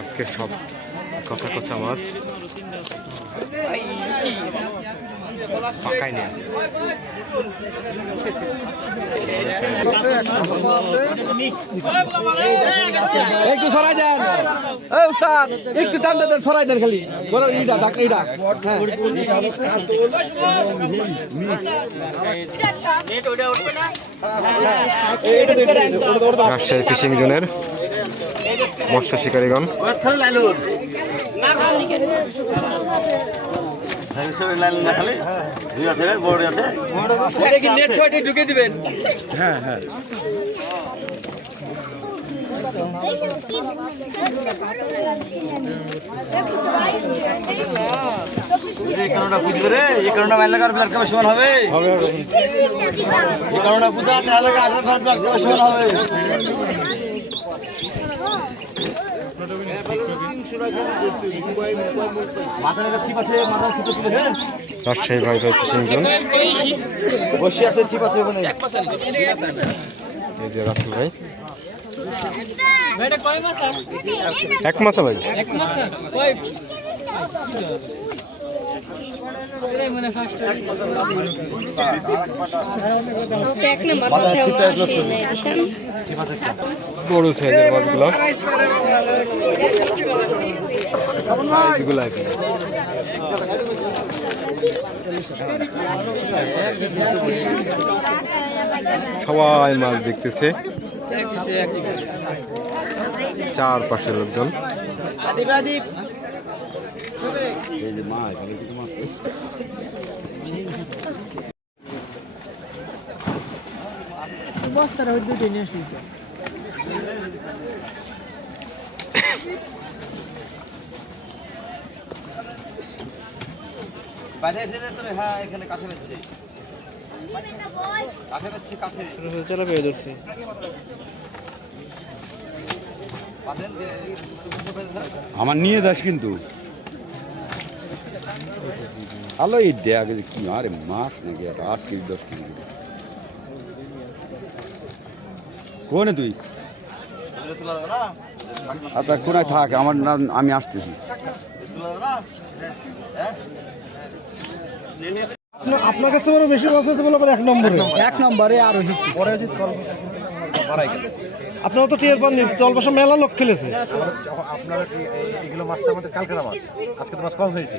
আজকে সব কষা কষা মাছ পাকাই নেই। একটু সরাই দেন উস্তাদ, একটু টান দেন, সরাই দেন খালি এইটা ডাক এইটা। রাজশাহী ফিশিং জোনের মৎস্য শিকারীগণ ঢুকে দিবেন। হ্যাঁ হ্যাঁ এই কারণটা বুঝবে রে, এই কারণটা মাইল লাগার ব্লাড কাপের সমান হবে। এই কারণটা বুঝা তাহলে আসার পর ব্লাড কাপের সমান হবে। মাথার একটা ছিপ আছে, মাথার ছিপ তুলে হে। রাজশাহী ভাই ভাই ফিশিং জোন। বসে আছে, ছিপ আছে ওখানে। এই যে রাসেল ভাই ভাইটা কয় মাছ আর? এক মাছ ভাই এক মাছ আর? কয়? এটাই মনে হয় ফার্স্ট। বড় সাইজের মাছগুলো সাইজগুলো আর কি। সবাই মাছ দেখতেছে, চারপাশের লোকজন। বস্তাটা ওই দুটো নিয়ে আসি। বাজারে যেতে তোরে, হ্যাঁ এখানে কাঠে বেচছে। কাঠে বেচছে, কাঠে। চলো পেয়ে ধরছি। আমার নিয়ে যাস কিন্তু আলো এই দেখ কি আরে মাছ নাকি একটা 8 কেজি 10 কেজি কোনে তুই? আচ্ছা কোনায় থাক, আমার আমি আসতেছি। আপনার কাছে বড় বেশি মাছ আছে বলে এক নম্বরে আরো পরে আপনারা তো টিয়ার পাননি, জলবাসা মেলা লোক খেলেছে। আপনারা এগুলো মাছটা আমাদের কালকের মাছ, আজকে তো মাছ কম হয়েছে।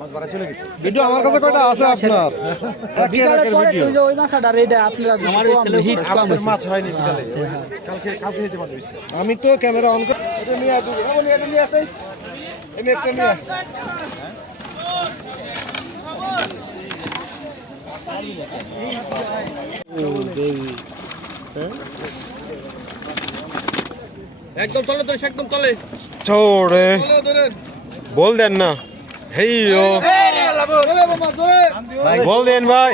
মাছ বাড়া চলে গেছে। ভিডিও আমার কাছে কয়টা আছে আপনার? ভিডিও ওই মাছটা রেডি আপনারা হিট কম আছে। মাছ হয়নি বিকালে, কালকে হয়েছে মাছ বেশি। আমি তো ক্যামেরা অন করে এটা নিয়ে আয়, এটা নিয়ে আয়, এই নেটটা নিয়ে আয়। একদম তলে ধরে, একদম তলে। छोड़े बोल देन ना हेई यो बोल देन भाई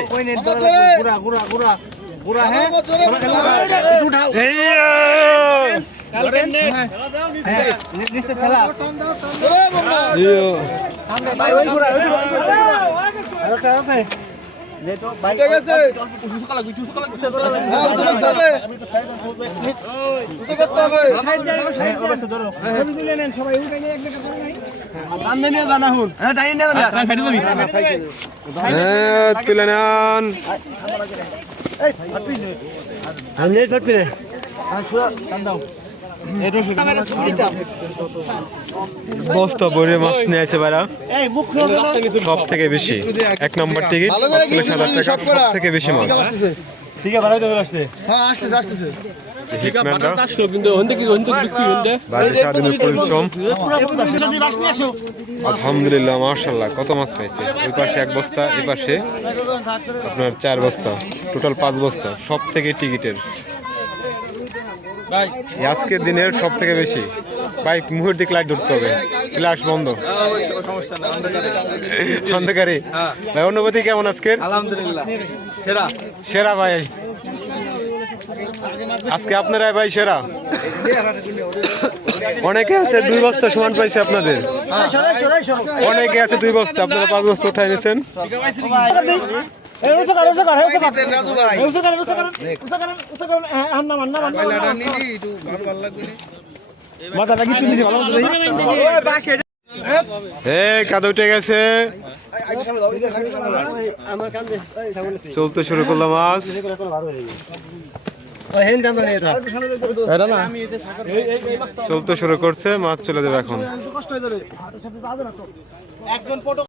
বস্তা ভরে মাছ নিয়ে আসে ভাইরা, সব থেকে বেশি 1 নম্বর টিকিট 47,000 টাকা, সব থেকে বেশি মাছ। ঠিক আছে, বাড়াইতে আসছে। হ্যাঁ আসতেছে। হিটম্যানরা আসলো কিন্তু হন্তে কি বিক্রি হন্তে বাইরে স্বাধীনের পরিশ্রম। আলহামদুলিল্লাহ মাশাআল্লাহ কত মাছ পাইছে। ওই পাশে 1 বস্তা, এই পাশে আপনার 4 বস্তা, টোটাল 5 বস্তা, সব থেকে টিকিটের আজকের দিনের সব থেকে বেশি। ভাই মুহূর্তে লাইট ধরতে হবে, ফ্ল্যাশ বন্ধ, অন্ধকারে। ভাই অনুভূতি কেমন আজকের? আলহামদুলিল্লাহ সেরা সেরা ভাই, আজকে আপনারা ভাই সেরা। অনেকে আছে 2 বস্তা সমান পাইছে আপনাদের, অনেকে আছে 2 বস্তা, আপনারা 5 বস্তা উঠাই নিয়েছেন। কাদা উঠে গেছে, চলতে শুরু করলো মাছ। চলতে শুরু করছে, মাছ চলে যাবে এখন।